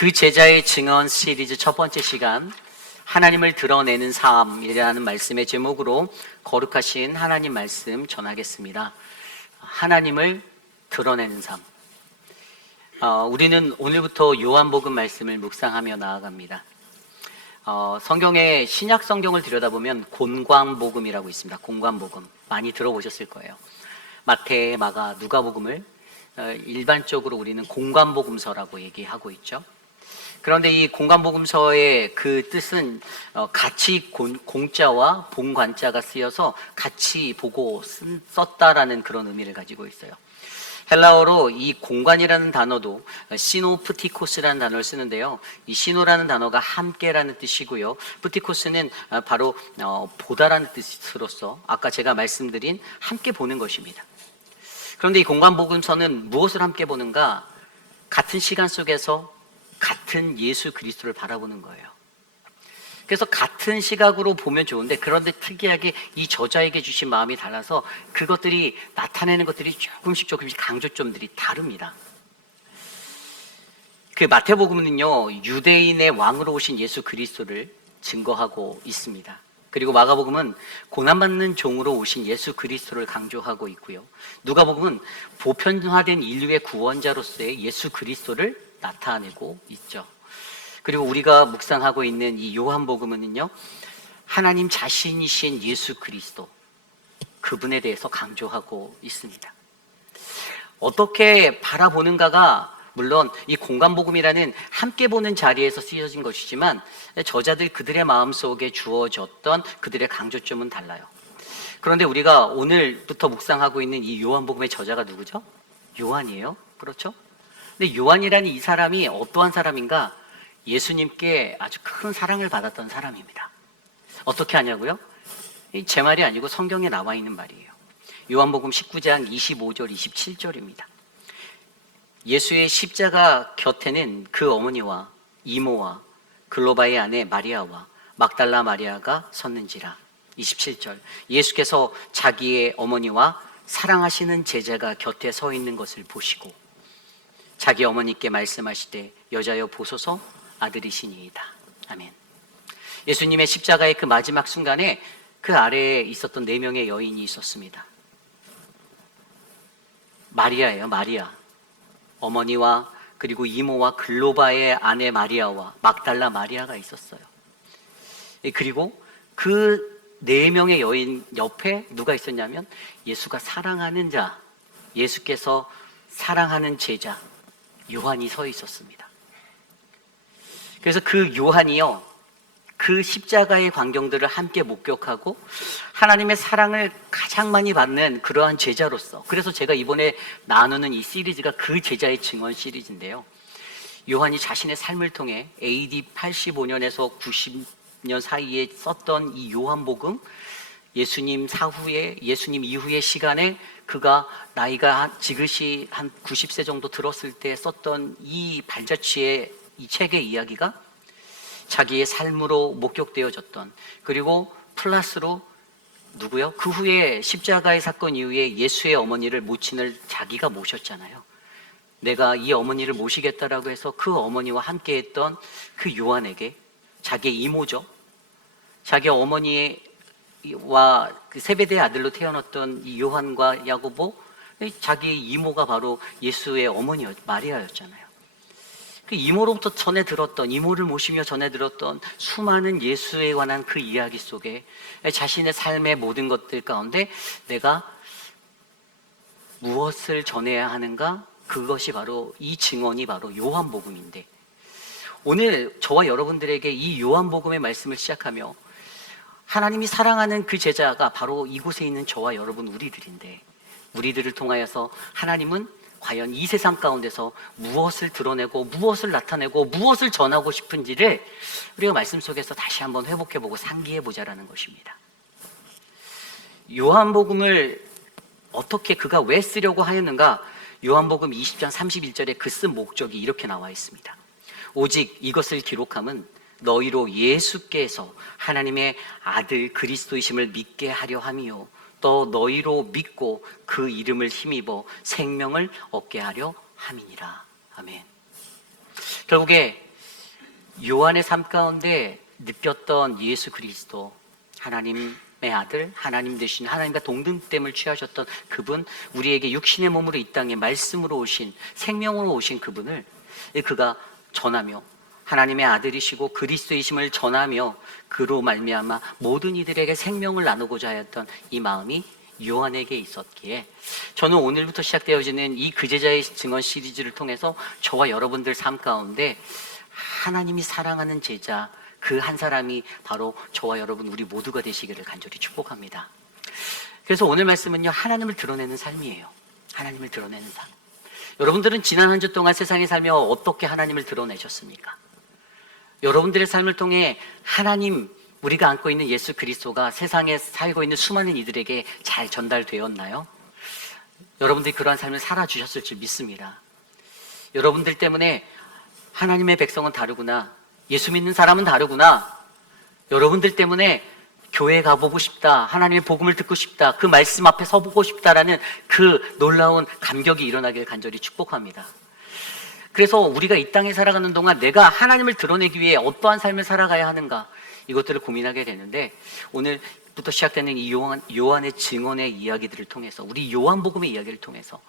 그 제자의 증언 시리즈 첫 번째 시간, 하나님을 드러내는 삶이라는 말씀의 제목으로 거룩하신 하나님 말씀 전하겠습니다. 하나님을 드러내는 삶. 우리는 오늘부터 요한복음 말씀을 묵상하며 나아갑니다. 성경의 신약 성경을 들여다보면 곤광복음이라고 있습니다. 곤광복음 많이 들어보셨을 거예요. 마태, 마가, 누가복음을 일반적으로 우리는 공관복음서라고 얘기하고 있죠. 그런데 이 공관복음서의 그 뜻은 같이 공자와 본관자가 쓰여서 같이 보고 썼다라는 그런 의미를 가지고 있어요. 헬라어로 이 공관이라는 단어도 시노프티코스라는 단어를 쓰는데요. 이 시노라는 단어가 함께라는 뜻이고요. 프티코스는 바로 보다라는 뜻으로서 아까 제가 말씀드린 함께 보는 것입니다. 그런데 이 공관복음서는 무엇을 함께 보는가? 같은 시간 속에서 같은 예수 그리스도를 바라보는 거예요. 그래서 같은 시각으로 보면 좋은데, 그런데 특이하게 이 저자에게 주신 마음이 달라서 그것들이 나타내는 것들이 조금씩 강조점들이 다릅니다. 그 마태복음은요, 유대인의 왕으로 오신 예수 그리스도를 증거하고 있습니다. 그리고 마가복음은 고난받는 종으로 오신 예수 그리스도를 강조하고 있고요. 누가복음은 보편화된 인류의 구원자로서의 예수 그리스도를 나타내고 있죠. 그리고 우리가 묵상하고 있는 이 요한복음은요, 하나님 자신이신 예수 그리스도, 그분에 대해서 강조하고 있습니다. 어떻게 바라보는가가 물론 이 공관복음이라는 함께 보는 자리에서 쓰여진 것이지만 저자들 그들의 마음속에 주어졌던 그들의 강조점은 달라요. 그런데 우리가 오늘부터 묵상하고 있는 이 요한복음의 저자가 누구죠? 요한이에요. 그렇죠? 근데 요한이라는 이 사람이 어떠한 사람인가? 예수님께 아주 큰 사랑을 받았던 사람입니다. 어떻게 하냐고요? 제 말이 아니고 성경에 나와 있는 말이에요. 요한복음 19장 25절 27절입니다. 예수의 십자가 곁에는 그 어머니와 이모와 글로바의 아내 마리아와 막달라 마리아가 섰는지라. 27절, 예수께서 자기의 어머니와 사랑하시는 제자가 곁에 서 있는 것을 보시고 자기 어머니께 말씀하시되 여자여 보소서 아들이시니이다. 아멘. 예수님의 십자가의 그 마지막 순간에 그 아래에 있었던 4명의 여인이 있었습니다. 마리아예요. 마리아. 어머니와 그리고 이모와 글로바의 아내 마리아와 막달라 마리아가 있었어요. 그리고 그 4명의 여인 옆에 누가 있었냐면 예수가 사랑하는 자, 예수께서 사랑하는 제자 요한이 서 있었습니다. 그래서 그 요한이요, 그 십자가의 광경들을 함께 목격하고 하나님의 사랑을 가장 많이 받는 그러한 제자로서, 그래서 제가 이번에 나누는 이 시리즈가 그 제자의 증언 시리즈인데요. 요한이 자신의 삶을 통해 AD 85년에서 90년 사이에 썼던 이 요한복음, 예수님 이후의 시간에 그가 나이가 지그시 한 90세 정도 들었을 때 썼던 이 발자취의 이 책의 이야기가 자기의 삶으로 목격되어졌던, 그리고 플러스로 누구요? 그 후에 십자가의 사건 이후에 예수의 어머니를 모친을 자기가 모셨잖아요. 내가 이 어머니를 모시겠다라고 해서 그 어머니와 함께했던 그 요한에게 자기의 이모죠. 자기 어머니와 그 세베대의 아들로 태어났던 이 요한과 야고보, 자기의 이모가 바로 예수의 어머니 마리아였잖아요. 그 이모로부터 전해 들었던, 이모를 모시며 전해 들었던 수많은 예수에 관한 그 이야기 속에 자신의 삶의 모든 것들 가운데 내가 무엇을 전해야 하는가? 그것이 바로 이 증언이 바로 요한복음인데, 오늘 저와 여러분들에게 이 요한복음의 말씀을 시작하며 하나님이 사랑하는 그 제자가 바로 이곳에 있는 저와 여러분 우리들인데, 우리들을 통하여서 하나님은 과연 이 세상 가운데서 무엇을 드러내고 무엇을 나타내고 무엇을 전하고 싶은지를 우리가 말씀 속에서 다시 한번 회복해보고 상기해보자라는 것입니다. 요한복음을 어떻게 그가 왜 쓰려고 하였는가? 요한복음 20장 31절에 그 쓴 목적이 이렇게 나와 있습니다. 오직 이것을 기록함은 너희로 예수께서 하나님의 아들 그리스도이심을 믿게 하려 함이요 또 너희로 믿고 그 이름을 힘입어 생명을 얻게 하려 함이니라. 아멘. 결국에 요한의 삶 가운데 느꼈던 예수 그리스도, 하나님의 아들, 하나님 되신 하나님과 동등됨을 취하셨던 그분, 우리에게 육신의 몸으로 이 땅에 말씀으로 오신, 생명으로 오신 그분을 그가 전하며 하나님의 아들이시고 그리스도이심을 전하며 그로 말미암아 모든 이들에게 생명을 나누고자 하였던 이 마음이 요한에게 있었기에, 저는 오늘부터 시작되어지는 이 그제자의 증언 시리즈를 통해서 저와 여러분들 삶 가운데 하나님이 사랑하는 제자 그 한 사람이 바로 저와 여러분 우리 모두가 되시기를 간절히 축복합니다. 그래서 오늘 말씀은요, 하나님을 드러내는 삶이에요. 하나님을 드러내는 삶. 여러분들은 지난 한 주 동안 세상에 살며 어떻게 하나님을 드러내셨습니까? 여러분들의 삶을 통해 하나님, 우리가 안고 있는 예수 그리스도가 세상에 살고 있는 수많은 이들에게 잘 전달되었나요? 여러분들이 그러한 삶을 살아주셨을 줄 믿습니다. 여러분들 때문에 하나님의 백성은 다르구나, 예수 믿는 사람은 다르구나, 여러분들 때문에 교회 가보고 싶다, 하나님의 복음을 듣고 싶다, 그 말씀 앞에 서보고 싶다라는 그 놀라운 감격이 일어나길 간절히 축복합니다. 그래서 우리가 이 땅에 살아가는 동안 내가 하나님을 드러내기 위해 어떠한 삶을 살아가야 하는가, 이것들을 고민하게 되는데, 오늘부터 시작되는 이 요한의 증언의 이야기들을 통해서, 우리 요한복음의 이야기를 통해서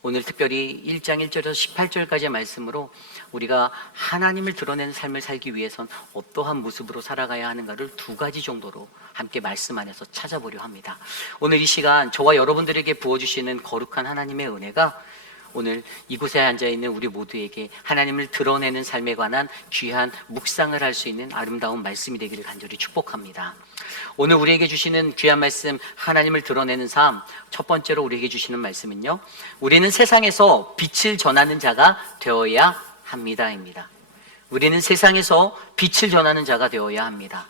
오늘 특별히 1장 1절에서 18절까지의 말씀으로 우리가 하나님을 드러내는 삶을 살기 위해선 어떠한 모습으로 살아가야 하는가를 두 가지 정도로 함께 말씀 안에서 찾아보려 합니다. 오늘 이 시간 저와 여러분들에게 부어주시는 거룩한 하나님의 은혜가 오늘 이곳에 앉아있는 우리 모두에게 하나님을 드러내는 삶에 관한 귀한 묵상을 할 수 있는 아름다운 말씀이 되기를 간절히 축복합니다. 오늘 우리에게 주시는 귀한 말씀, 하나님을 드러내는 삶, 첫 번째로 우리에게 주시는 말씀은요, 우리는 세상에서 빛을 전하는 자가 되어야 합니다입니다. 우리는 세상에서 빛을 전하는 자가 되어야 합니다.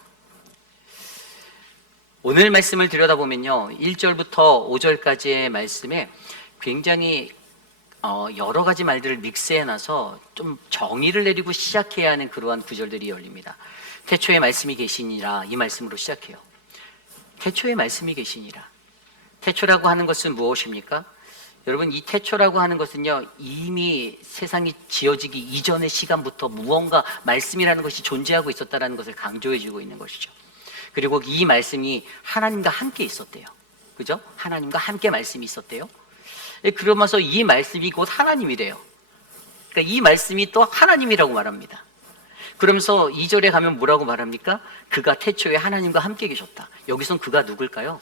오늘 말씀을 들여다보면요, 1절부터 5절까지의 말씀에 굉장히 여러 가지 말들을 믹스해놔서 좀 정의를 내리고 시작해야 하는 그러한 구절들이 열립니다. 태초에 말씀이 계시니라, 이 말씀으로 시작해요. 태초에 말씀이 계시니라. 태초라고 하는 것은 무엇입니까? 여러분, 이 태초라고 하는 것은요, 이미 세상이 지어지기 이전의 시간부터 무언가 말씀이라는 것이 존재하고 있었다는 것을 강조해주고 있는 것이죠. 그리고 이 말씀이 하나님과 함께 있었대요. 그죠? 하나님과 함께 말씀이 있었대요. 그러면서 이 말씀이 곧 하나님이래요. 그러니까 이 말씀이 또 하나님이라고 말합니다. 그러면서 2절에 가면 뭐라고 말합니까? 그가 태초에 하나님과 함께 계셨다. 여기선 그가 누굴까요?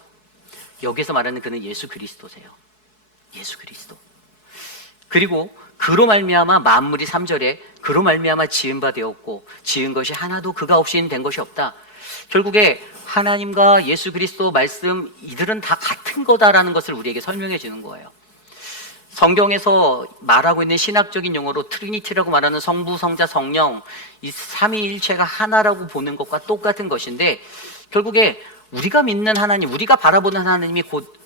여기서 말하는 그는 예수 그리스도세요. 예수 그리스도. 그리고 그로 말미암아 만물이 3절에 그로 말미암아 지은 바 되었고 지은 것이 하나도 그가 없이는 된 것이 없다. 결국에 하나님과 예수 그리스도 말씀, 이들은 다 같은 거다라는 것을 우리에게 설명해 주는 거예요. 성경에서 말하고 있는 신학적인 용어로 트리니티라고 말하는 성부, 성자, 성령, 이 삼위일체가 하나라고 보는 것과 똑같은 것인데, 결국에 우리가 믿는 하나님, 우리가 바라보는 하나님이 곧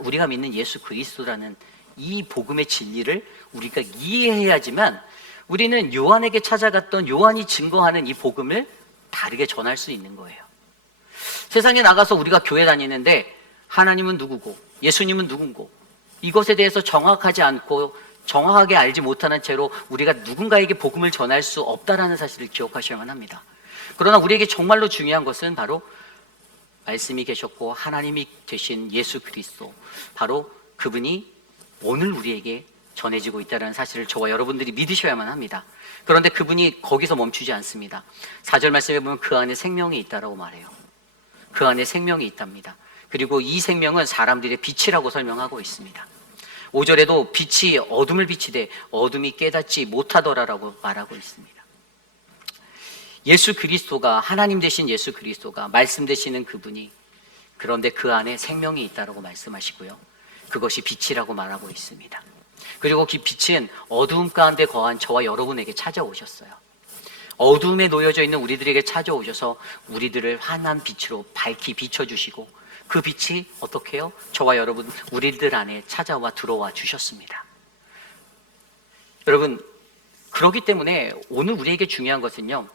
우리가 믿는 예수 그리스도라는 이 복음의 진리를 우리가 이해해야지만 우리는 요한에게 찾아갔던, 요한이 증거하는 이 복음을 다르게 전할 수 있는 거예요. 세상에 나가서 우리가 교회 다니는데 하나님은 누구고 예수님은 누군고 이것에 대해서 정확하지 않고 정확하게 알지 못하는 채로 우리가 누군가에게 복음을 전할 수 없다라는 사실을 기억하셔야만 합니다. 그러나 우리에게 정말로 중요한 것은 바로 말씀이 계셨고 하나님이 되신 예수 그리스도, 바로 그분이 오늘 우리에게 전해지고 있다는 사실을 저와 여러분들이 믿으셔야만 합니다. 그런데 그분이 거기서 멈추지 않습니다. 4절 말씀에 보면 그 안에 생명이 있다라고 말해요. 그 안에 생명이 있답니다. 그리고 이 생명은 사람들의 빛이라고 설명하고 있습니다. 5절에도 빛이 어둠을 비치되 어둠이 깨닫지 못하더라라고 말하고 있습니다. 예수 그리스도가, 하나님 되신 예수 그리스도가, 말씀 되시는 그분이, 그런데 그 안에 생명이 있다라고 말씀하시고요, 그것이 빛이라고 말하고 있습니다. 그리고 그 빛은 어두움 가운데 거한 저와 여러분에게 찾아오셨어요. 어두움에 놓여져 있는 우리들에게 찾아오셔서 우리들을 환한 빛으로 밝히 비춰주시고, 그 빛이 어떻게 해요? 저와 여러분, 우리들 안에 찾아와 들어와 주셨습니다. 여러분, 그렇기 때문에 오늘 우리에게 중요한 것은요,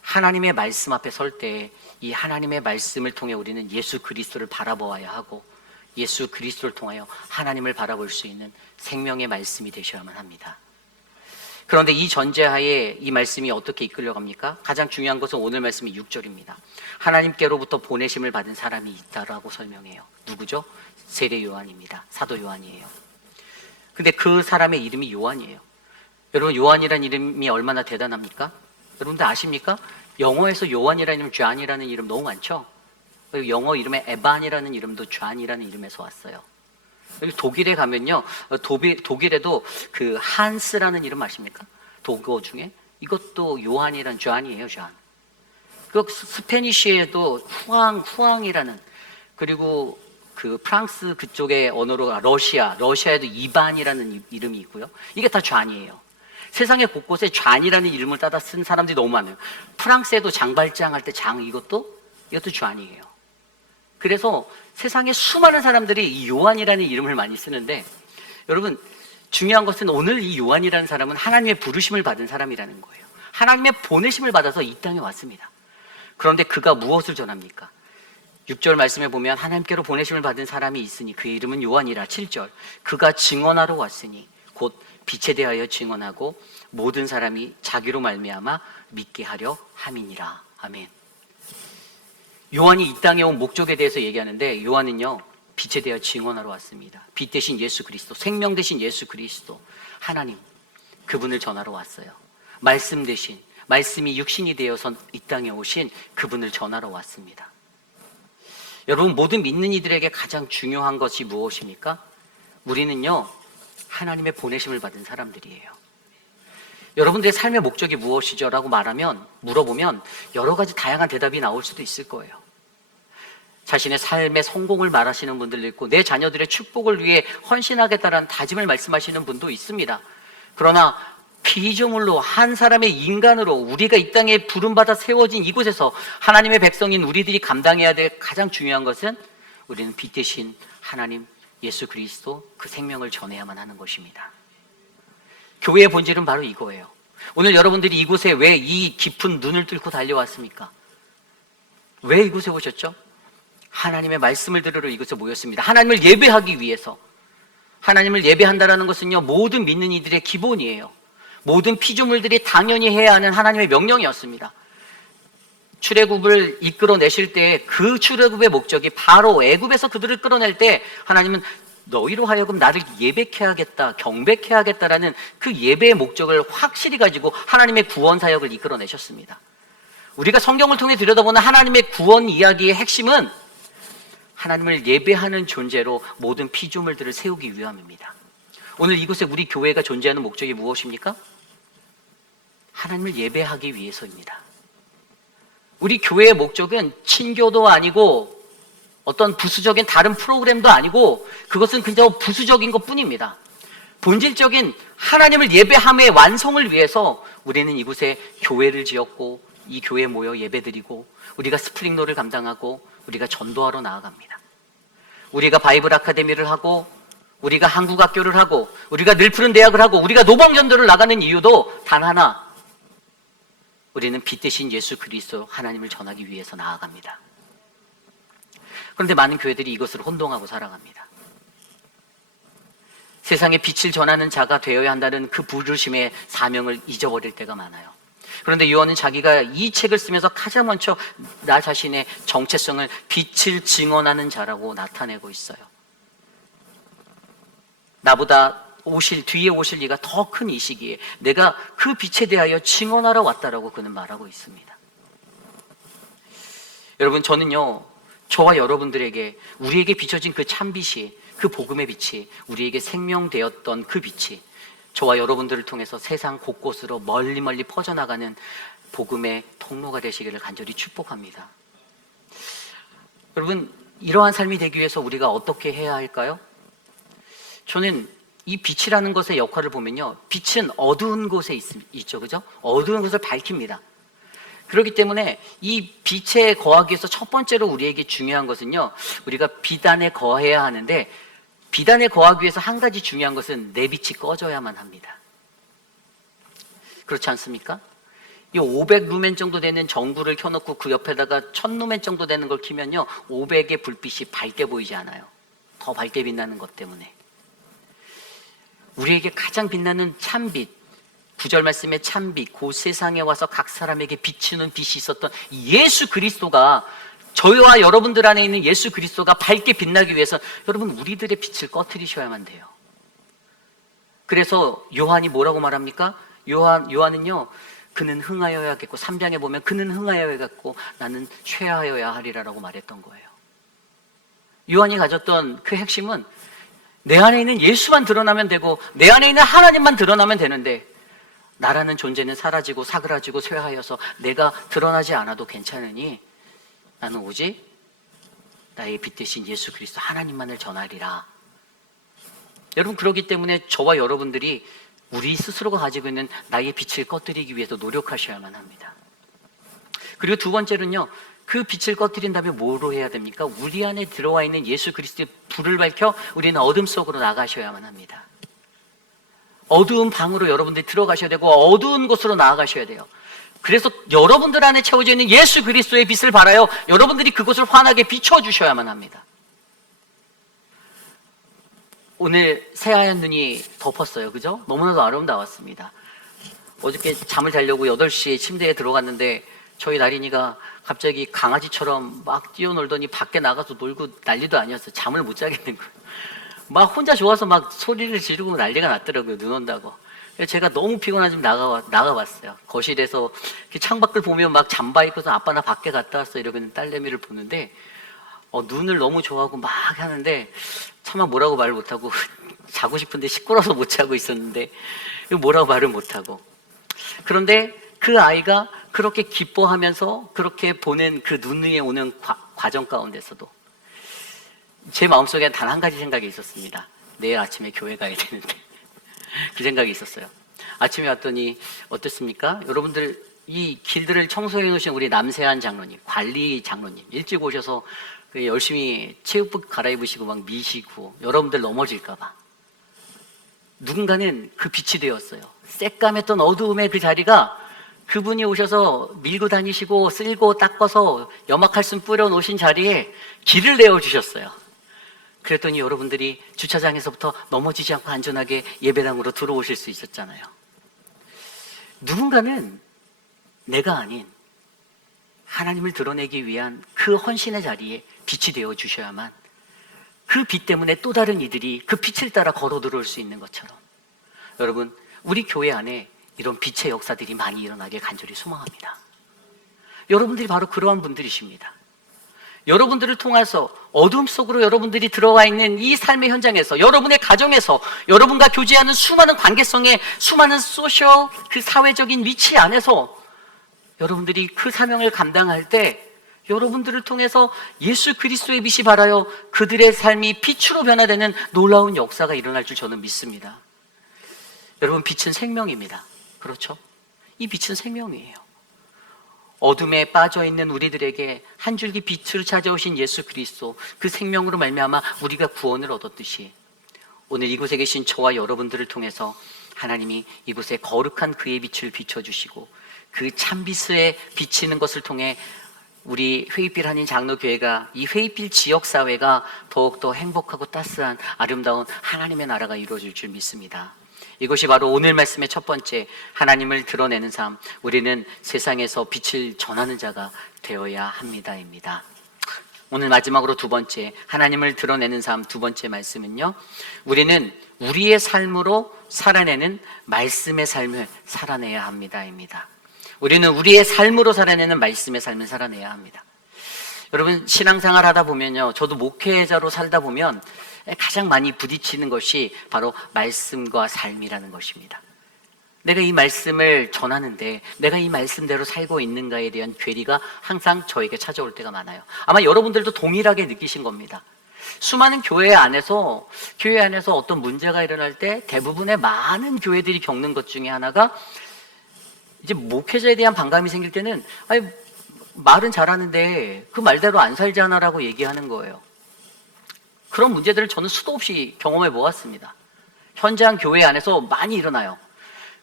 하나님의 말씀 앞에 설 때 이 하나님의 말씀을 통해 우리는 예수 그리스도를 바라보아야 하고, 예수 그리스도를 통하여 하나님을 바라볼 수 있는 생명의 말씀이 되셔야만 합니다. 그런데 이 전제하에 이 말씀이 어떻게 이끌려갑니까? 가장 중요한 것은 오늘 말씀이 6절입니다. 하나님께로부터 보내심을 받은 사람이 있다라고 설명해요. 누구죠? 세례 요한입니다. 사도 요한이에요. 근데 그 사람의 이름이 요한이에요. 여러분, 요한이라는 이름이 얼마나 대단합니까? 여러분들 아십니까? 영어에서 요한이라는 이름, 존이라는 이름 너무 많죠? 그리고 영어 이름에 에반이라는 이름도 존이라는 이름에서 왔어요. 여기 독일에 가면요, 독일에도 그 한스라는 이름 아십니까? 독어 중에 이것도 요한이란 존이에요, 존. 그 스페니쉬에도 후앙이라는, 그리고 그 프랑스 그쪽의 언어로 러시아에도 이반이라는 이름이 있고요. 이게 다 존이에요. 세상의 곳곳에 존이라는 이름을 따다 쓴 사람들이 너무 많아요. 프랑스에도 장발장 할 때 이것도 존이에요. 그래서 세상에 수많은 사람들이 이 요한이라는 이름을 많이 쓰는데, 여러분, 중요한 것은 오늘 이 요한이라는 사람은 하나님의 부르심을 받은 사람이라는 거예요. 하나님의 보내심을 받아서 이 땅에 왔습니다. 그런데 그가 무엇을 전합니까? 6절 말씀에 보면 하나님께로 보내심을 받은 사람이 있으니 그의 이름은 요한이라. 7절, 그가 증언하러 왔으니 곧 빛에 대하여 증언하고 모든 사람이 자기로 말미암아 믿게 하려 함이니라. 아멘. 요한이 이 땅에 온 목적에 대해서 얘기하는데, 요한은요, 빛에 대하여 증언하러 왔습니다. 빛 대신 예수 그리스도, 생명 대신 예수 그리스도, 하나님, 그분을 전하러 왔어요. 말씀 대신, 말씀이 육신이 되어서 이 땅에 오신 그분을 전하러 왔습니다. 여러분, 모든 믿는 이들에게 가장 중요한 것이 무엇입니까? 우리는요, 하나님의 보내심을 받은 사람들이에요. 여러분들의 삶의 목적이 무엇이죠? 라고 물어보면 여러 가지 다양한 대답이 나올 수도 있을 거예요. 자신의 삶의 성공을 말하시는 분들도 있고, 내 자녀들의 축복을 위해 헌신하겠다라는 다짐을 말씀하시는 분도 있습니다. 그러나 피조물로 한 사람의 인간으로 우리가 이 땅에 부름받아 세워진 이곳에서 하나님의 백성인 우리들이 감당해야 될 가장 중요한 것은, 우리는 빛 대신 하나님 예수 그리스도 그 생명을 전해야만 하는 것입니다. 교회의 본질은 바로 이거예요. 오늘 여러분들이 이곳에 왜 이 깊은 눈을 뚫고 달려왔습니까? 왜 이곳에 오셨죠? 하나님의 말씀을 들으러 이곳에 모였습니다. 하나님을 예배하기 위해서. 하나님을 예배한다는 것은요, 모든 믿는 이들의 기본이에요. 모든 피조물들이 당연히 해야 하는 하나님의 명령이었습니다. 출애굽을 이끌어내실 때 그 출애굽의 목적이 바로 애굽에서 그들을 끌어낼 때 하나님은 너희로 하여금 나를 예배해야겠다, 경배해야겠다라는 그 예배의 목적을 확실히 가지고 하나님의 구원 사역을 이끌어내셨습니다. 우리가 성경을 통해 들여다보는 하나님의 구원 이야기의 핵심은 하나님을 예배하는 존재로 모든 피조물들을 세우기 위함입니다. 오늘 이곳에 우리 교회가 존재하는 목적이 무엇입니까? 하나님을 예배하기 위해서입니다. 우리 교회의 목적은 친교도 아니고 어떤 부수적인 다른 프로그램도 아니고, 그것은 그저 부수적인 것 뿐입니다. 본질적인 하나님을 예배함의 완성을 위해서 우리는 이곳에 교회를 지었고, 이 교회에 모여 예배드리고, 우리가 스프링롤을 감당하고, 우리가 전도하러 나아갑니다. 우리가 바이블 아카데미를 하고, 우리가 한국학교를 하고, 우리가 늘 푸른 대학을 하고, 우리가 노방전도를 나가는 이유도 단 하나, 우리는 빛 대신 예수 그리스도 하나님을 전하기 위해서 나아갑니다. 그런데 많은 교회들이 이것을 혼동하고 살아갑니다. 세상에 빛을 전하는 자가 되어야 한다는 그 부르심의 사명을 잊어버릴 때가 많아요. 그런데 요한은 자기가 이 책을 쓰면서 가장 먼저 나 자신의 정체성을 빛을 증언하는 자라고 나타내고 있어요. 나보다 뒤에 오실 이가 더 큰 이 시기에 내가 그 빛에 대하여 증언하러 왔다라고 그는 말하고 있습니다. 여러분, 저는요, 저와 여러분들에게 우리에게 비춰진 그 참빛이, 그 복음의 빛이, 우리에게 생명되었던 그 빛이 저와 여러분들을 통해서 세상 곳곳으로 멀리 퍼져나가는 복음의 통로가 되시기를 간절히 축복합니다. 여러분, 이러한 삶이 되기 위해서 우리가 어떻게 해야 할까요? 저는 이 빛이라는 것의 역할을 보면요, 빛은 어두운 곳에 있죠, 그죠? 어두운 곳을 밝힙니다. 그렇기 때문에 이 빛에 거하기 위해서 첫 번째로 우리에게 중요한 것은요, 우리가 빛 안에 거해야 하는데, 빛 안에 거하기 위해서 한 가지 중요한 것은 내 빛이 꺼져야만 합니다. 그렇지 않습니까? 이 500루멘 정도 되는 전구를 켜놓고 그 옆에다가 1000루멘 정도 되는 걸 켜면요, 500의 불빛이 밝게 보이지 않아요. 더 밝게 빛나는 것 때문에. 우리에게 가장 빛나는 참빛, 구절 말씀에 참빛, 그 세상에 와서 각 사람에게 비추는 빛이 있었던 예수 그리스도가, 저희와 여러분들 안에 있는 예수 그리스도가 밝게 빛나기 위해서 여러분 우리들의 빛을 꺼트리셔야만 돼요. 그래서 요한이 뭐라고 말합니까? 요한은요, 그는 흥하여야겠고, 3장에 보면 그는 흥하여야겠고 나는 쇠하여야 하리라라고 말했던 거예요. 요한이 가졌던 그 핵심은 내 안에 있는 예수만 드러나면 되고 내 안에 있는 하나님만 드러나면 되는데, 나라는 존재는 사라지고 사그라지고 쇠하여서 내가 드러나지 않아도 괜찮으니 나는 오직 나의 빛 대신 예수 그리스도 하나님만을 전하리라. 여러분, 그렇기 때문에 저와 여러분들이 우리 스스로가 가지고 있는 나의 빛을 꺼뜨리기 위해서 노력하셔야만 합니다. 그리고 두 번째는요, 그 빛을 꺼뜨린 다음에 뭐로 해야 됩니까? 우리 안에 들어와 있는 예수 그리스도의 불을 밝혀 우리는 어둠 속으로 나가셔야만 합니다. 어두운 방으로 여러분들이 들어가셔야 되고 어두운 곳으로 나아가셔야 돼요. 그래서 여러분들 안에 채워져 있는 예수 그리스도의 빛을 발하여 여러분들이 그곳을 환하게 비춰주셔야만 합니다. 오늘 새하얀 눈이 덮었어요. 그죠? 너무나도 아름다웠습니다. 어저께 잠을 자려고 8시에 침대에 들어갔는데 저희 나린이가 갑자기 강아지처럼 막 뛰어놀더니 밖에 나가서 놀고 난리도 아니었어요. 잠을 못 자겠는 거예요. 막 혼자 좋아서 막 소리를 지르고 난리가 났더라고요. 눈 온다고. 제가 너무 피곤하지만 나가봤어요. 거실에서 창밖을 보면 막 잠바 입고서 아빠 나 밖에 갔다 왔어 이러고 있는 딸내미를 보는데 눈을 너무 좋아하고 막 하는데 차마 뭐라고 말을 못하고 자고 싶은데 시끄러워서 못 자고 있었는데 뭐라고 말을 못하고, 그런데 그 아이가 그렇게 기뻐하면서 그렇게 보는 그 눈 위에 오는 과정 가운데서도 제 마음속에 단 한 가지 생각이 있었습니다. 내일 아침에 교회 가야 되는데 그 생각이 있었어요. 아침에 왔더니 어땠습니까? 여러분들 이 길들을 청소해 놓으신 우리 남세한 장로님, 관리 장로님 일찍 오셔서 열심히 체육복 갈아입으시고 막 미시고 여러분들 넘어질까 봐 누군가는 그 빛이 되었어요. 새까맸던 어두움의 그 자리가 그분이 오셔서 밀고 다니시고 쓸고 닦아서 염화칼슘 뿌려 놓으신 자리에 길을 내어주셨어요. 그랬더니 여러분들이 주차장에서부터 넘어지지 않고 안전하게 예배당으로 들어오실 수 있었잖아요. 누군가는 내가 아닌 하나님을 드러내기 위한 그 헌신의 자리에 빛이 되어 주셔야만 그 빛 때문에 또 다른 이들이 그 빛을 따라 걸어 들어올 수 있는 것처럼, 여러분 우리 교회 안에 이런 빛의 역사들이 많이 일어나길 간절히 소망합니다. 여러분들이 바로 그러한 분들이십니다. 여러분들을 통해서 어둠 속으로 여러분들이 들어와 있는 이 삶의 현장에서, 여러분의 가정에서, 여러분과 교제하는 수많은 관계성의 수많은 소셜 그 사회적인 위치 안에서 여러분들이 그 사명을 감당할 때 여러분들을 통해서 예수 그리스도의 빛이 발하여 그들의 삶이 빛으로 변화되는 놀라운 역사가 일어날 줄 저는 믿습니다. 여러분, 빛은 생명입니다. 그렇죠? 이 빛은 생명이에요. 어둠에 빠져있는 우리들에게 한 줄기 빛으로 찾아오신 예수 그리스도, 그 생명으로 말미암아 우리가 구원을 얻었듯이 오늘 이곳에 계신 저와 여러분들을 통해서 하나님이 이곳에 거룩한 그의 빛을 비춰주시고 그 참빛에 비치는 것을 통해 우리 회의필 한인 장로교회가, 이 회의필 지역사회가 더욱더 행복하고 따스한 아름다운 하나님의 나라가 이루어질 줄 믿습니다. 이것이 바로 오늘 말씀의 첫 번째, 하나님을 드러내는 삶, 우리는 세상에서 빛을 전하는 자가 되어야 합니다입니다. 오늘 마지막으로 두 번째, 하나님을 드러내는 삶 두 번째 말씀은요, 우리는 우리의 삶으로 살아내는 말씀의 삶을 살아내야 합니다입니다. 우리는 우리의 삶으로 살아내는 말씀의 삶을 살아내야 합니다. 여러분, 신앙생활 하다 보면요, 저도 목회자로 살다 보면 가장 많이 부딪히는 것이 바로 말씀과 삶이라는 것입니다. 내가 이 말씀을 전하는데 내가 이 말씀대로 살고 있는가에 대한 괴리가 항상 저에게 찾아올 때가 많아요. 아마 여러분들도 동일하게 느끼신 겁니다. 수많은 교회 안에서 어떤 문제가 일어날 때 대부분의 많은 교회들이 겪는 것 중에 하나가, 이제 목회자에 대한 반감이 생길 때는 아니, 말은 잘하는데 그 말대로 안 살잖아라고 얘기하는 거예요. 그런 문제들을 저는 수도 없이 경험해 보았습니다. 현장 교회 안에서 많이 일어나요.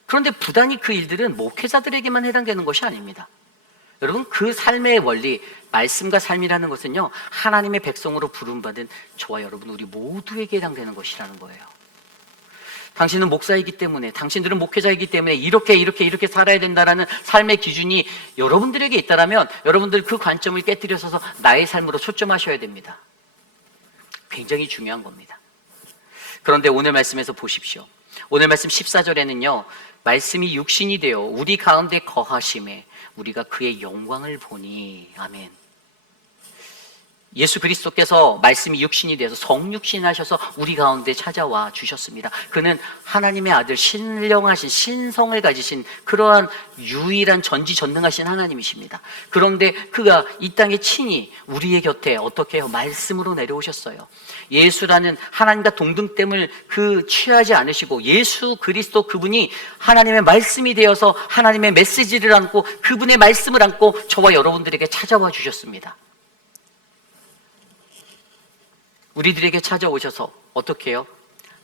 그런데 부단히 그 일들은 목회자들에게만 해당되는 것이 아닙니다. 여러분, 그 삶의 원리, 말씀과 삶이라는 것은요, 하나님의 백성으로 부름받은 저와 여러분 우리 모두에게 해당되는 것이라는 거예요. 당신은 목사이기 때문에, 당신들은 목회자이기 때문에 이렇게 살아야 된다라는 삶의 기준이 여러분들에게 있다라면 여러분들 그 관점을 깨뜨려서 나의 삶으로 초점하셔야 됩니다. 굉장히 중요한 겁니다. 그런데 오늘 말씀에서 보십시오. 오늘 말씀 14절에는요, 말씀이 육신이 되어 우리 가운데 거하심에 우리가 그의 영광을 보니. 아멘. 예수 그리스도께서 말씀이 육신이 되어서 성육신하셔서 우리 가운데 찾아와 주셨습니다. 그는 하나님의 아들, 신령하신 신성을 가지신 그러한 유일한 전지전능하신 하나님이십니다. 그런데 그가 이 땅에 친히 우리의 곁에 어떻게 해요? 말씀으로 내려오셨어요. 예수라는 하나님과 동등됨을 취하지 않으시고 예수 그리스도 그분이 하나님의 말씀이 되어서 하나님의 메시지를 안고 그분의 말씀을 안고 저와 여러분들에게 찾아와 주셨습니다. 우리들에게 찾아오셔서 어떻게 해요?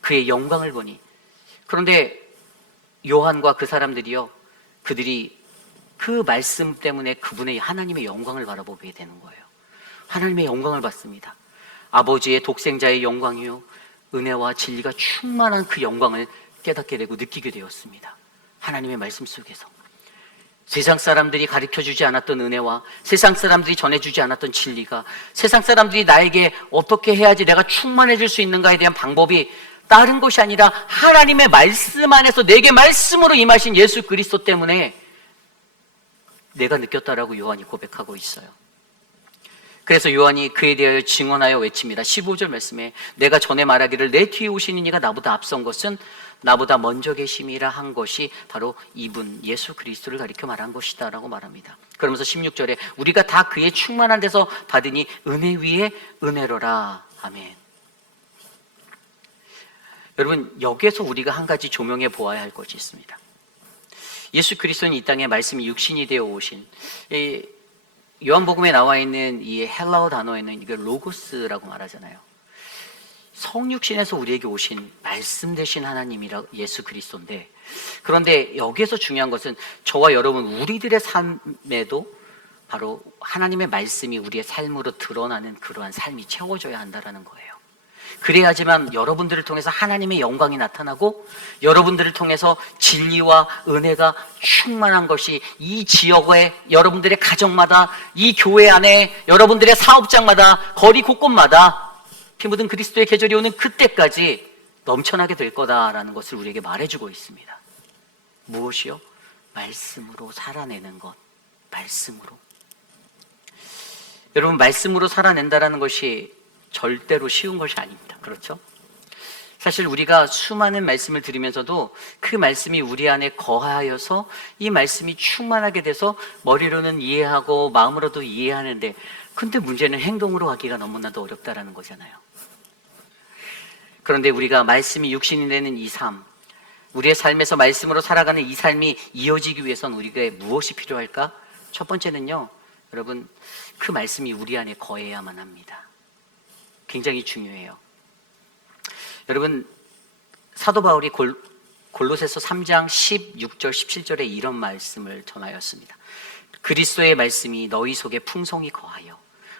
그의 영광을 보니. 그런데 요한과 그 사람들이요, 그들이 그 말씀 때문에 그분의 하나님의 영광을 바라보게 되는 거예요. 하나님의 영광을 봤습니다. 아버지의 독생자의 영광이요, 은혜와 진리가 충만한 그 영광을 깨닫게 되고 느끼게 되었습니다. 하나님의 말씀 속에서 세상 사람들이 가르쳐주지 않았던 은혜와 세상 사람들이 전해주지 않았던 진리가, 세상 사람들이 나에게 어떻게 해야지 내가 충만해질 수 있는가에 대한 방법이 다른 것이 아니라 하나님의 말씀 안에서 내게 말씀으로 임하신 예수 그리스도 때문에 내가 느꼈다라고 요한이 고백하고 있어요. 그래서 요한이 그에 대하여 증언하여 외칩니다. 15절 말씀에 내가 전에 말하기를 내 뒤에 오시는 이가 나보다 앞선 것은 나보다 먼저 계심이라 한 것이 바로 이분 예수 그리스도를 가리켜 말한 것이다 라고 말합니다. 그러면서 16절에 우리가 다 그의 충만한 데서 받으니 은혜 위에 은혜로라. 아멘. 여러분, 여기에서 우리가 한 가지 조명해 보아야 할 것이 있습니다. 예수 그리스도는 이 땅에 말씀이 육신이 되어 오신, 요한복음에 나와 있는 이 헬라어 단어에는 이걸 로고스라고 말하잖아요. 성육신에서 우리에게 오신 말씀 되신 하나님이라 예수 그리스도인데, 그런데 여기에서 중요한 것은 저와 여러분 우리들의 삶에도 바로 하나님의 말씀이 우리의 삶으로 드러나는 그러한 삶이 채워져야 한다는 거예요. 그래야지만 여러분들을 통해서 하나님의 영광이 나타나고 여러분들을 통해서 진리와 은혜가 충만한 것이 이 지역의 여러분들의 가정마다, 이 교회 안에 여러분들의 사업장마다, 거리 곳곳마다 피 묻은 그리스도의 계절이 오는 그때까지 넘쳐나게 될 거다라는 것을 우리에게 말해주고 있습니다. 무엇이요? 말씀으로 살아내는 것. 말씀으로. 여러분, 말씀으로 살아낸다라는 것이 절대로 쉬운 것이 아닙니다. 그렇죠? 사실 우리가 수많은 말씀을 들으면서도 그 말씀이 우리 안에 거하여서 이 말씀이 충만하게 돼서 머리로는 이해하고 마음으로도 이해하는데, 근데 문제는 행동으로 하기가 너무나도 어렵다라는 거잖아요. 그런데 우리가 말씀이 육신이 되는 이 삶, 우리의 삶에서 말씀으로 살아가는 이 삶이 이어지기 위해서는 우리에게 무엇이 필요할까? 첫 번째는요, 여러분, 그 말씀이 우리 안에 거해야만 합니다. 굉장히 중요해요. 여러분, 사도 바울이 골로새서 3장 16절 17절에 이런 말씀을 전하였습니다. 그리스도의 말씀이 너희 속에 풍성히 거하여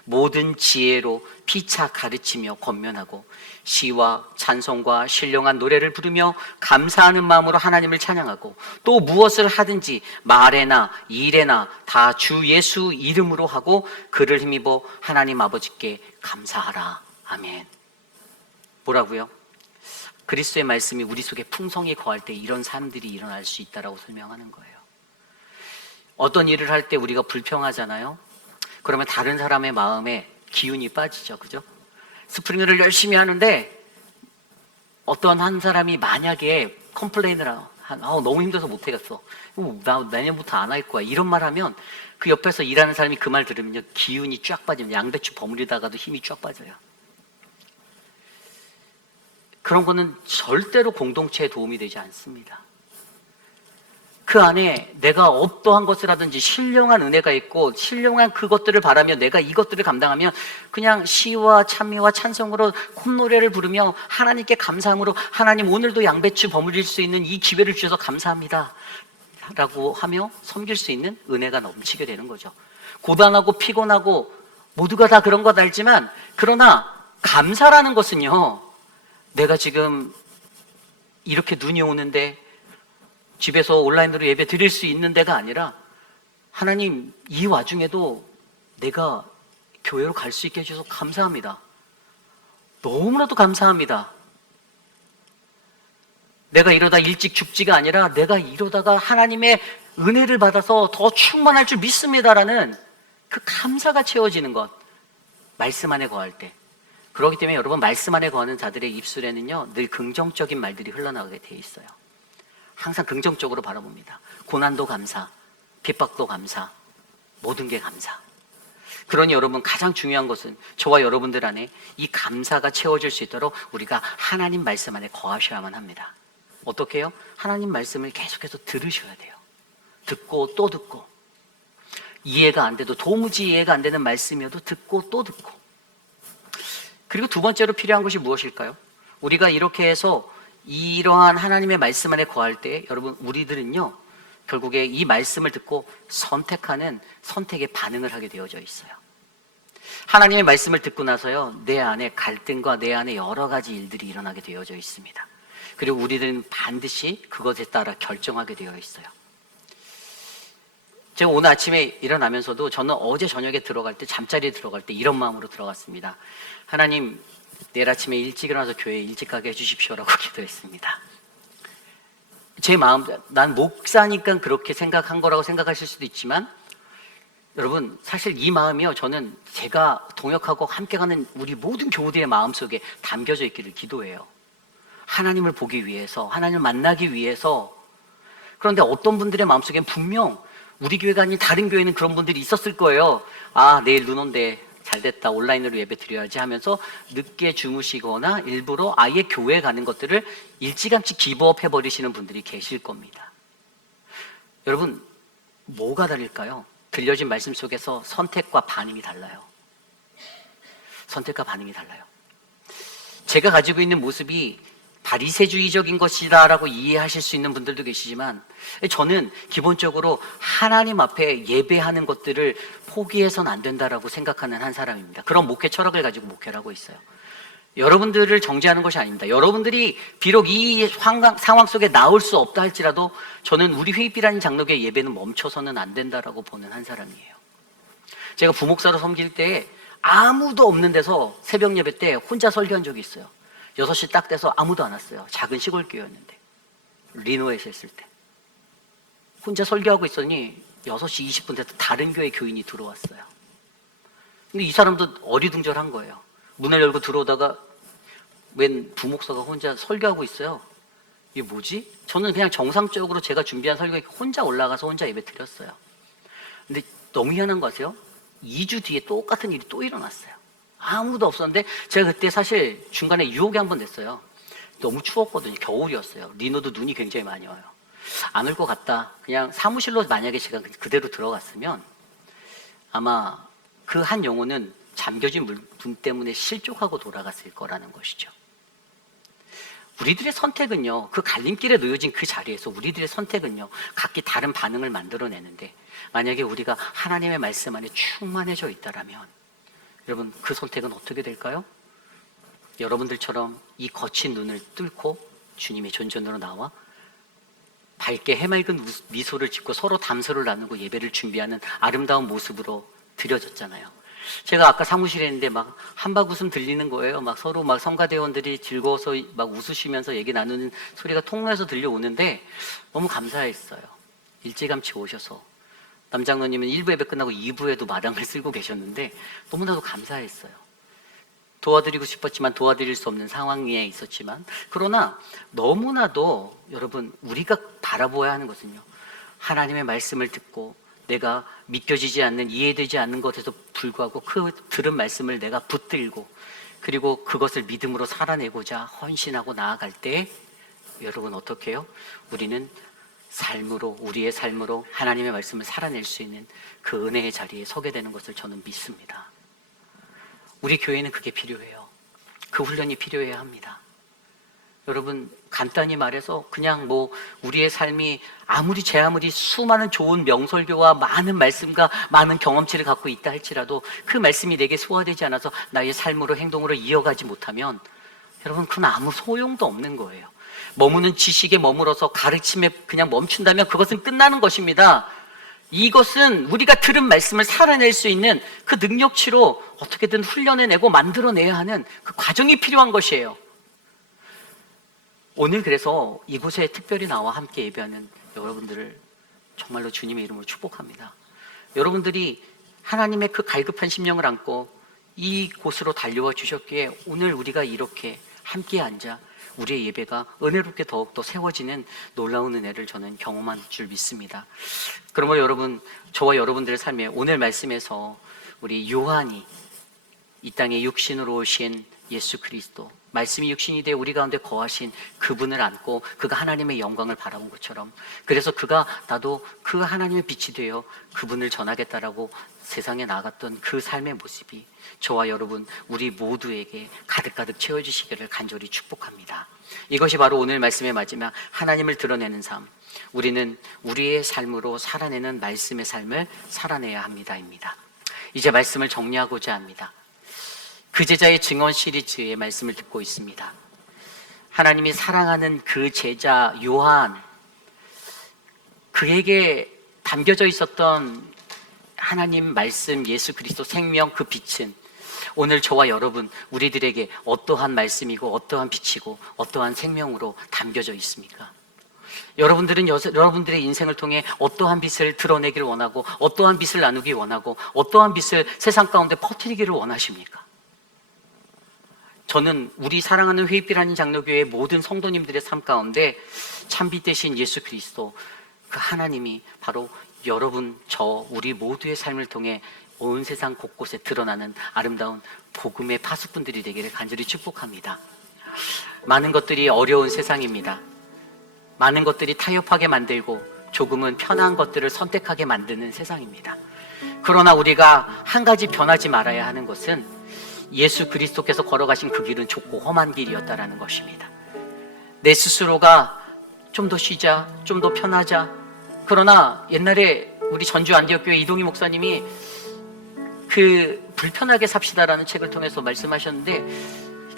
모든 지혜로 피차 가르치며 권면하고 시와 찬송과 신령한 노래를 부르며 감사하는 마음으로 하나님을 찬양하고 또 무엇을 하든지 말에나 일에나 다 주 예수 이름으로 하고 그를 힘입어 하나님 아버지께 감사하라. 아멘. 뭐라고요? 그리스도의 말씀이 우리 속에 풍성히 거할 때 이런 삶들이 일어날 수 있다라고 설명하는 거예요. 어떤 일을 할 때 우리가 불평하잖아요. 그러면 다른 사람의 마음에 기운이 빠지죠. 그죠? 스프링을 열심히 하는데 어떤 한 사람이 만약에 컴플레인을 너무 힘들어서 못하겠어. 나 내년부터 안 할 거야. 이런 말 하면 그 옆에서 일하는 사람이 그 말 들으면 기운이 쫙 빠집니다. 양배추 버무리다가도 힘이 쫙 빠져요. 그런 거는 절대로 공동체에 도움이 되지 않습니다. 그 안에 내가 어떠한 것을 하든지 신령한 은혜가 있고 신령한 그것들을 바라며 내가 이것들을 감당하면 그냥 시와 찬미와 찬송으로 콧노래를 부르며 하나님께 감사함으로 하나님 오늘도 양배추 버무릴 수 있는 이 기회를 주셔서 감사합니다 라고 하며 섬길 수 있는 은혜가 넘치게 되는 거죠. 고단하고 피곤하고 모두가 다 그런 것 알지만, 그러나 감사라는 것은요, 내가 지금 이렇게 눈이 오는데 집에서 온라인으로 예배 드릴 수 있는 데가 아니라 하나님 이 와중에도 내가 교회로 갈 수 있게 해주셔서 감사합니다. 너무나도 감사합니다. 내가 이러다 일찍 죽지가 아니라 내가 이러다가 하나님의 은혜를 받아서 더 충만할 줄 믿습니다라는 그 감사가 채워지는 것. 말씀 안에 거할 때. 그렇기 때문에 여러분 말씀 안에 거하는 자들의 입술에는요 늘 긍정적인 말들이 흘러나오게 돼 있어요. 항상 긍정적으로 바라봅니다. 고난도 감사, 핍박도 감사, 모든 게 감사. 그러니 여러분 가장 중요한 것은 저와 여러분들 안에 이 감사가 채워질 수 있도록 우리가 하나님 말씀 안에 거하셔야만 합니다. 어떻게 해요? 하나님 말씀을 계속해서 들으셔야 돼요. 듣고 또 듣고, 이해가 안 돼도 도무지 이해가 안 되는 말씀이어도 듣고 또 듣고. 그리고 두 번째로 필요한 것이 무엇일까요? 우리가 이렇게 해서 이러한 하나님의 말씀 안에 거할 때 여러분 우리들은요 결국에 이 말씀을 듣고 선택하는 선택에 반응을 하게 되어져 있어요. 하나님의 말씀을 듣고 나서요 내 안에 갈등과 내 안에 여러 가지 일들이 일어나게 되어져 있습니다. 그리고 우리들은 반드시 그것에 따라 결정하게 되어 있어요. 제가 오늘 아침에 일어나면서도 저는 어제 저녁에 들어갈 때 잠자리에 들어갈 때 이런 마음으로 들어갔습니다. 하나님 내일 아침에 일찍 일어나서 교회에 일찍 가게 해주십시오라고 기도했습니다. 제 마음, 난 목사니까 그렇게 생각한 거라고 생각하실 수도 있지만 여러분 사실 이 마음이요 저는 제가 동역하고 함께 가는 우리 모든 교우들의 마음속에 담겨져 있기를 기도해요. 하나님을 보기 위해서, 하나님을 만나기 위해서. 그런데 어떤 분들의 마음속엔 분명 우리 교회가 아닌 다른 교회는 그런 분들이 있었을 거예요. 아 내일 눈 온대, 잘됐다, 온라인으로 예배 드려야지 하면서 늦게 주무시거나 일부러 아예 교회 가는 것들을 일찌감치 기브업 해버리시는 분들이 계실 겁니다. 여러분 뭐가 다를까요? 들려진 말씀 속에서 선택과 반응이 달라요. 선택과 반응이 달라요. 제가 가지고 있는 모습이 바리새주의적인 것이다라고 이해하실 수 있는 분들도 계시지만 저는 기본적으로 하나님 앞에 예배하는 것들을 포기해서는 안 된다라고 생각하는 한 사람입니다. 그런 목회 철학을 가지고 목회를 하고 있어요. 여러분들을 정죄하는 것이 아닙니다. 여러분들이 비록 이 상황 속에 나올 수 없다 할지라도 저는 우리 회입이라는 장로교의 예배는 멈춰서는 안 된다라고 보는 한 사람이에요. 제가 부목사로 섬길 때 아무도 없는 데서 새벽 예배 때 혼자 설교한 적이 있어요. 6시 딱 돼서 아무도 안 왔어요. 작은 시골교회였는데 리노에서 했을 때 혼자 설교하고 있더니 6시 20분 돼서 다른 교회 교인이 들어왔어요. 근데 이 사람도 어리둥절한 거예요. 문을 열고 들어오다가 웬 부목사가 혼자 설교하고 있어요. 이게 뭐지? 저는 그냥 정상적으로 제가 준비한 설교에 혼자 올라가서 혼자 예배 드렸어요. 근데 너무 희한한 거 아세요? 2주 뒤에 똑같은 일이 또 일어났어요. 아무도 없었는데 제가 그때 사실 중간에 유혹이 한 번 됐어요. 너무 추웠거든요. 겨울이었어요. 리노도 눈이 굉장히 많이 와요. 안 올 것 같다. 그냥 사무실로 만약에 제가 그대로 들어갔으면 아마 그 한 영혼은 잠겨진 문 때문에 실족하고 돌아갔을 거라는 것이죠. 우리들의 선택은요, 그 갈림길에 놓여진 그 자리에서 우리들의 선택은요, 각기 다른 반응을 만들어내는데 만약에 우리가 하나님의 말씀 안에 충만해져 있다라면 여러분 그 선택은 어떻게 될까요? 여러분들처럼 이 거친 눈을 뚫고 주님의 존전으로 나와 밝게 해맑은 미소를 짓고 서로 담소를 나누고 예배를 준비하는 아름다운 모습으로 드려졌잖아요. 제가 아까 사무실에 있는데 막 한박 웃음 들리는 거예요. 막 서로 막 성가대원들이 즐거워서 막 웃으시면서 얘기 나누는 소리가 통로에서 들려오는데 너무 감사했어요. 일찌감치 오셔서 남장로님은 1부 예배 끝나고 2부에도 마당을 쓸고 계셨는데 너무나도 감사했어요. 도와드리고 싶었지만 도와드릴 수 없는 상황에 있었지만 그러나 너무나도 여러분 우리가 바라보아야 하는 것은요, 하나님의 말씀을 듣고 내가 믿겨지지 않는, 이해되지 않는 것에도 불구하고 그 들은 말씀을 내가 붙들고 그리고 그것을 믿음으로 살아내고자 헌신하고 나아갈 때 여러분 어떻게 해요? 우리는 삶으로, 우리의 삶으로 하나님의 말씀을 살아낼 수 있는 그 은혜의 자리에 서게 되는 것을 저는 믿습니다. 우리 교회는 그게 필요해요. 그 훈련이 필요해야 합니다. 여러분 간단히 말해서 그냥 뭐 우리의 삶이 제 아무리 수많은 좋은 명설교와 많은 말씀과 많은 경험치를 갖고 있다 할지라도 그 말씀이 내게 소화되지 않아서 나의 삶으로 행동으로 이어가지 못하면 여러분 그건 아무 소용도 없는 거예요. 머무는 지식에 머물어서 가르침에 그냥 멈춘다면 그것은 끝나는 것입니다. 이것은 우리가 들은 말씀을 살아낼 수 있는 그 능력치로 어떻게든 훈련해내고 만들어내야 하는 그 과정이 필요한 것이에요. 오늘 그래서 이곳에 특별히 나와 함께 예배하는 여러분들을 정말로 주님의 이름으로 축복합니다. 여러분들이 하나님의 그 갈급한 심령을 안고 이곳으로 달려와 주셨기에 오늘 우리가 이렇게 함께 앉아 우리의 예배가 은혜롭게 더욱더 세워지는 놀라운 은혜를 저는 경험한 줄 믿습니다. 그러므로 여러분, 저와 여러분들의 삶에 오늘 말씀에서 우리 요한이 이 땅에 육신으로 오신 예수 그리스도, 말씀이 육신이 되어 우리 가운데 거하신 그분을 안고 그가 하나님의 영광을 바라본 것처럼, 그래서 그가 나도 그 하나님의 빛이 되어 그분을 전하겠다라고 세상에 나갔던 그 삶의 모습이 저와 여러분 우리 모두에게 가득가득 채워주시기를 간절히 축복합니다. 이것이 바로 오늘 말씀의 마지막 하나님을 드러내는 삶, 우리는 우리의 삶으로 살아내는 말씀의 삶을 살아내야 합니다입니다. 이제 말씀을 정리하고자 합니다. 그 제자의 증언 시리즈의 말씀을 듣고 있습니다. 하나님이 사랑하는 그 제자 요한, 그에게 담겨져 있었던 하나님 말씀, 예수 그리스도 생명, 그 빛은 오늘 저와 여러분 우리들에게 어떠한 말씀이고 어떠한 빛이고 어떠한 생명으로 담겨져 있습니까? 여러분들은 여러분들의 인생을 통해 어떠한 빛을 드러내기를 원하고 어떠한 빛을 나누기 원하고 어떠한 빛을 세상 가운데 퍼뜨리기를 원하십니까? 저는 우리 사랑하는 회빛하는 장로교회의 모든 성도님들의 삶 가운데 참빛 되신 예수 그리스도, 그 하나님이 바로 여러분, 저, 우리 모두의 삶을 통해 온 세상 곳곳에 드러나는 아름다운 복음의 파수꾼들이 되기를 간절히 축복합니다. 많은 것들이 어려운 세상입니다. 많은 것들이 타협하게 만들고 조금은 편한 것들을 선택하게 만드는 세상입니다. 그러나 우리가 한 가지 변하지 말아야 하는 것은 예수 그리스도께서 걸어가신 그 길은 좁고 험한 길이었다라는 것입니다. 내 스스로가 좀 더 쉬자, 좀 더 편하자. 그러나 옛날에 우리 전주 안디옥교회 이동희 목사님이 그 불편하게 삽시다라는 책을 통해서 말씀하셨는데,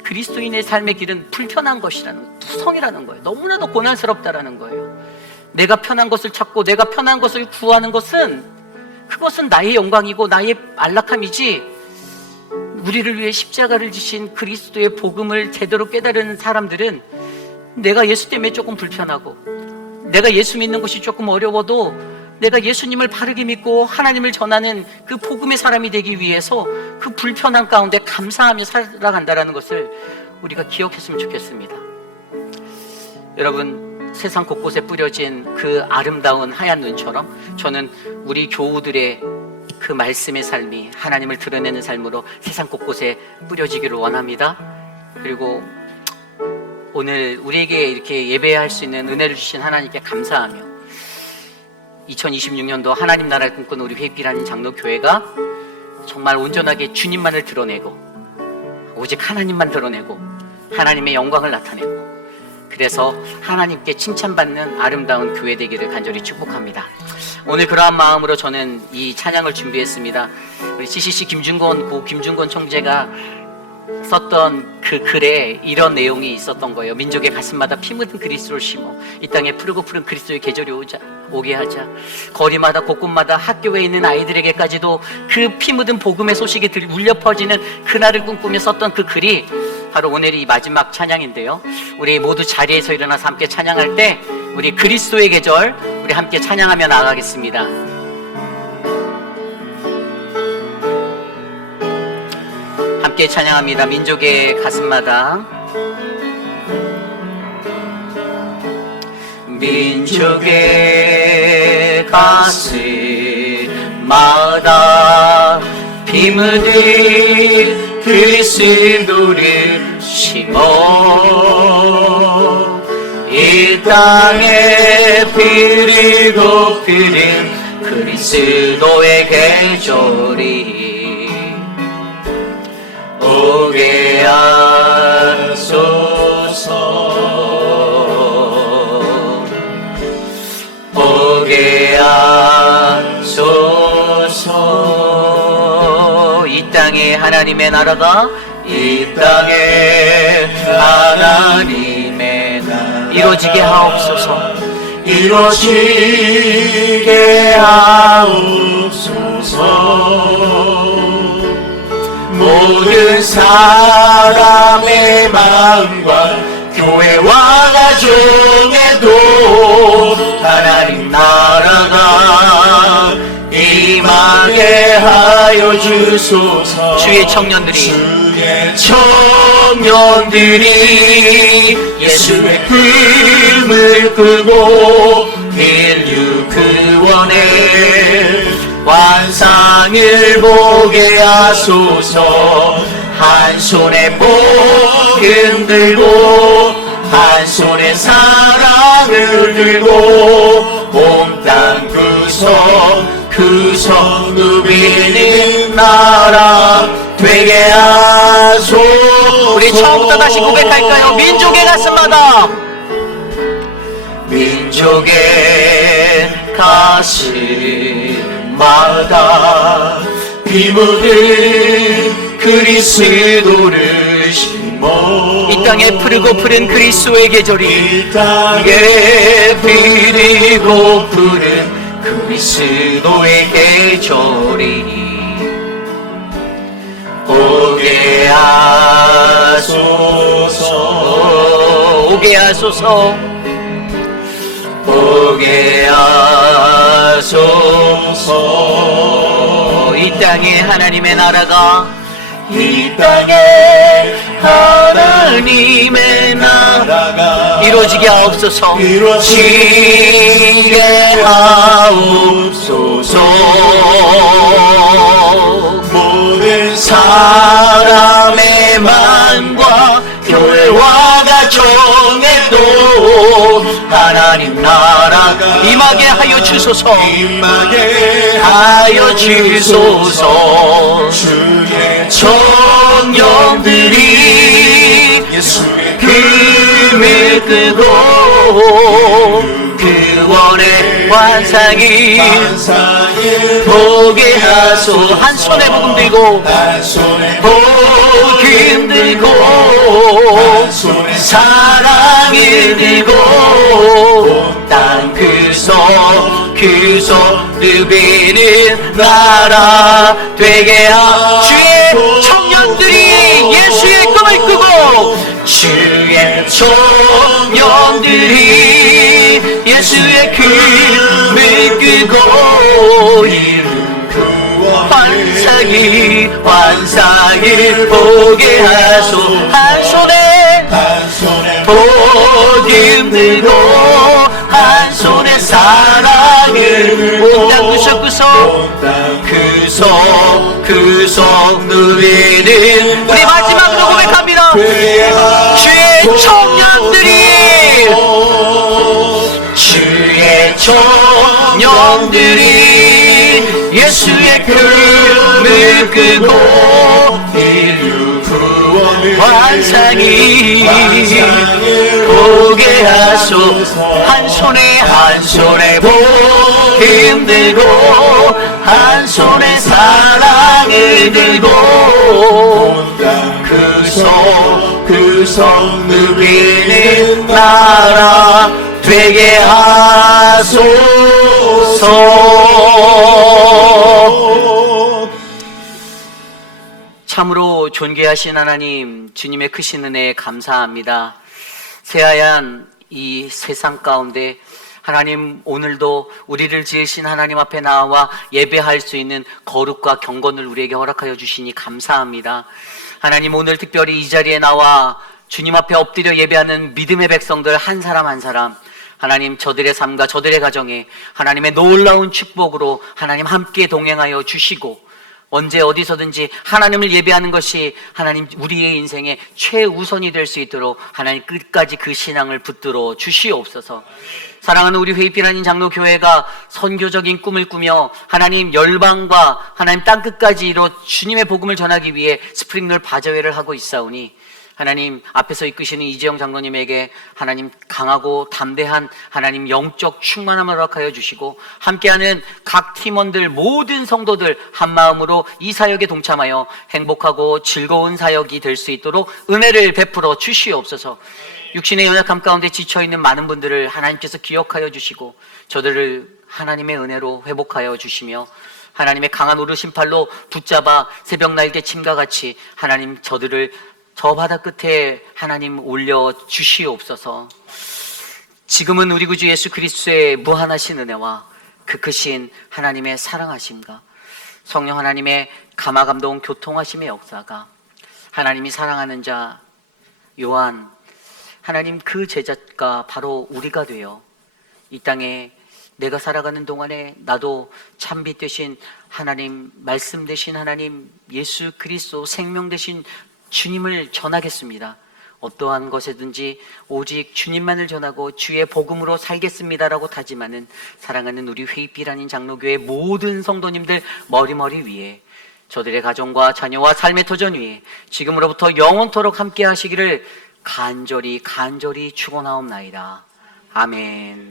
그리스도인의 삶의 길은 불편한 것이라는, 투성이라는 거예요. 너무나도 고난스럽다라는 거예요. 내가 편한 것을 찾고 내가 편한 것을 구하는 것은, 그것은 나의 영광이고 나의 안락함이지, 우리를 위해 십자가를 지신 그리스도의 복음을 제대로 깨달은 사람들은 내가 예수 때문에 조금 불편하고 내가 예수 믿는 것이 조금 어려워도 내가 예수님을 바르게 믿고 하나님을 전하는 그 복음의 사람이 되기 위해서 그 불편한 가운데 감사하며 살아간다는 것을 우리가 기억했으면 좋겠습니다. 여러분, 세상 곳곳에 뿌려진 그 아름다운 하얀 눈처럼 저는 우리 교우들의 그 말씀의 삶이 하나님을 드러내는 삶으로 세상 곳곳에 뿌려지기를 원합니다. 그리고 오늘 우리에게 이렇게 예배할 수 있는 은혜를 주신 하나님께 감사하며 2026년도 하나님 나라를 꿈꾸는 우리 회빛하는 장로교회가 정말 온전하게 주님만을 드러내고 오직 하나님만 드러내고 하나님의 영광을 나타내고, 그래서 하나님께 칭찬받는 아름다운 교회 되기를 간절히 축복합니다. 오늘 그러한 마음으로 저는 이 찬양을 준비했습니다. 우리 CCC 김준건 총재가 썼던 그 글에 이런 내용이 있었던 거예요. 민족의 가슴마다 피 묻은 그리스도를 심어 이 땅에 푸르고 푸른 그리스도의 계절이 오게 하자. 거리마다 곳곳마다 학교에 있는 아이들에게까지도 그 피 묻은 복음의 소식이 울려 퍼지는 그날을 꿈꾸며 썼던 그 글이 바로 오늘이 마지막 찬양인데요. 우리 모두 자리에서 일어나서 함께 찬양할 때 우리 그리스도의 계절 우리 함께 찬양하며 나아가겠습니다. 함께 찬양합니다. 민족의 가슴마다, 민족의 가슴마다 피 묻은 그리스도를 심어 이 땅에 피를 곱히는 그리스도의 계절이 오게 하소서, 오게 하소서. 이 땅에 하나님의 나라가, 이 땅에 하나님의 나라, 이루어지게 하옵소서. 이루어지게 하옵소서. 모든 사람의 마음과 교회와 가정에도 하나님 나라가 임하게 하여 주소서. 주의 청년들이 예수의 꿈을 끄고 인류 구원의 환상을 보게 하소서. 한 손에 복음 들고 한 손에 사랑을 들고 온 땅 구석 누비는 나라 되게 하소서. 우리 처음부터 다시 고백할까요? 민족의 가슴마다, 민족의 가슴마다 비 묻은 그리스도를 심어 이 땅에 푸르고 푸른 그리스도의 계절이, 이 땅에 비리고 푸른 그리스도의 계절이 오게 하소서. 오게 하소서. 오게 하소서. 이 땅에 하나님의 나라가, 이 땅에 하나님의 나라가 이루어지게 하옵소서. 이루어지게 하옵소서. 모든 사람의 마음과 교회와 가정에도 하나님 나라가 임하게 하여 주소서. 임하게 하여 주소서. 주의 청년들이 예수의 금을 끄고 구원의 환상이 보게 하소. 한 손에 복음 들고 한 손에 복음 들고 한 손에 사랑을 들고 땅 그속 누비는 나라 되게 하. 주의 청년들이 예수의 꿈을 꾸고, 주의 청년들이 예수의 꿈을 끄고 환상을 보게 하소. 한 손에 복음 들고 한 손에 사랑을 온 땅 구석 누비는. 우리 마지막으로 고백합니다. 주의 청년들이 예수의 꿈을 끄고 환상이 보게 하소. 한 손에 복음 들고 한 손에 사랑을 들고 구석 누비는 나라 되게 하소서. 참으로 존귀하신 하나님, 주님의 크신 은혜에 감사합니다. 새하얀 이 세상 가운데 하나님, 오늘도 우리를 지으신 하나님 앞에 나와 예배할 수 있는 거룩과 경건을 우리에게 허락하여 주시니 감사합니다. 하나님, 오늘 특별히 이 자리에 나와 주님 앞에 엎드려 예배하는 믿음의 백성들 한 사람 한 사람, 하나님, 저들의 삶과 저들의 가정에 하나님의 놀라운 축복으로 하나님 함께 동행하여 주시고, 언제 어디서든지 하나님을 예배하는 것이 하나님 우리의 인생의 최우선이 될 수 있도록 하나님 끝까지 그 신앙을 붙들어 주시옵소서. 사랑하는 우리 회의피라닌 장로교회가 선교적인 꿈을 꾸며 하나님 열방과 하나님 땅끝까지 이뤄 주님의 복음을 전하기 위해 스프링롤 바자회를 하고 있사오니, 하나님 앞에서 이끄시는 이재영 장로님에게 하나님 강하고 담대한 하나님 영적 충만함을 허락하여 주시고 함께하는 각 팀원들 모든 성도들 한 마음으로 이 사역에 동참하여 행복하고 즐거운 사역이 될 수 있도록 은혜를 베풀어 주시옵소서. 육신의 연약함 가운데 지쳐있는 많은 분들을 하나님께서 기억하여 주시고 저들을 하나님의 은혜로 회복하여 주시며 하나님의 강한 오르신팔로 붙잡아 새벽 날개 침과 같이 하나님 저들을 저 바다 끝에 하나님 올려 주시옵소서. 지금은 우리 구주 예수 그리스도의 무한하신 은혜와 그 크신 하나님의 사랑하심과 성령 하나님의 감화감동 교통하심의 역사가 하나님이 사랑하는 자 요한 하나님 그 제자가 바로 우리가 되어 이 땅에 내가 살아가는 동안에 나도 참빛 되신 하나님, 말씀 되신 하나님, 예수 그리스도 생명 되신 주님을 전하겠습니다. 어떠한 것이든지 오직 주님만을 전하고 주의 복음으로 살겠습니다라고 다짐하는 사랑하는 우리 회의빛 아닌 장로교회 모든 성도님들 머리머리 위에 저들의 가정과 자녀와 삶의 터전 위에 지금으로부터 영원토록 함께 하시기를 간절히 축원하옵나이다. 아멘.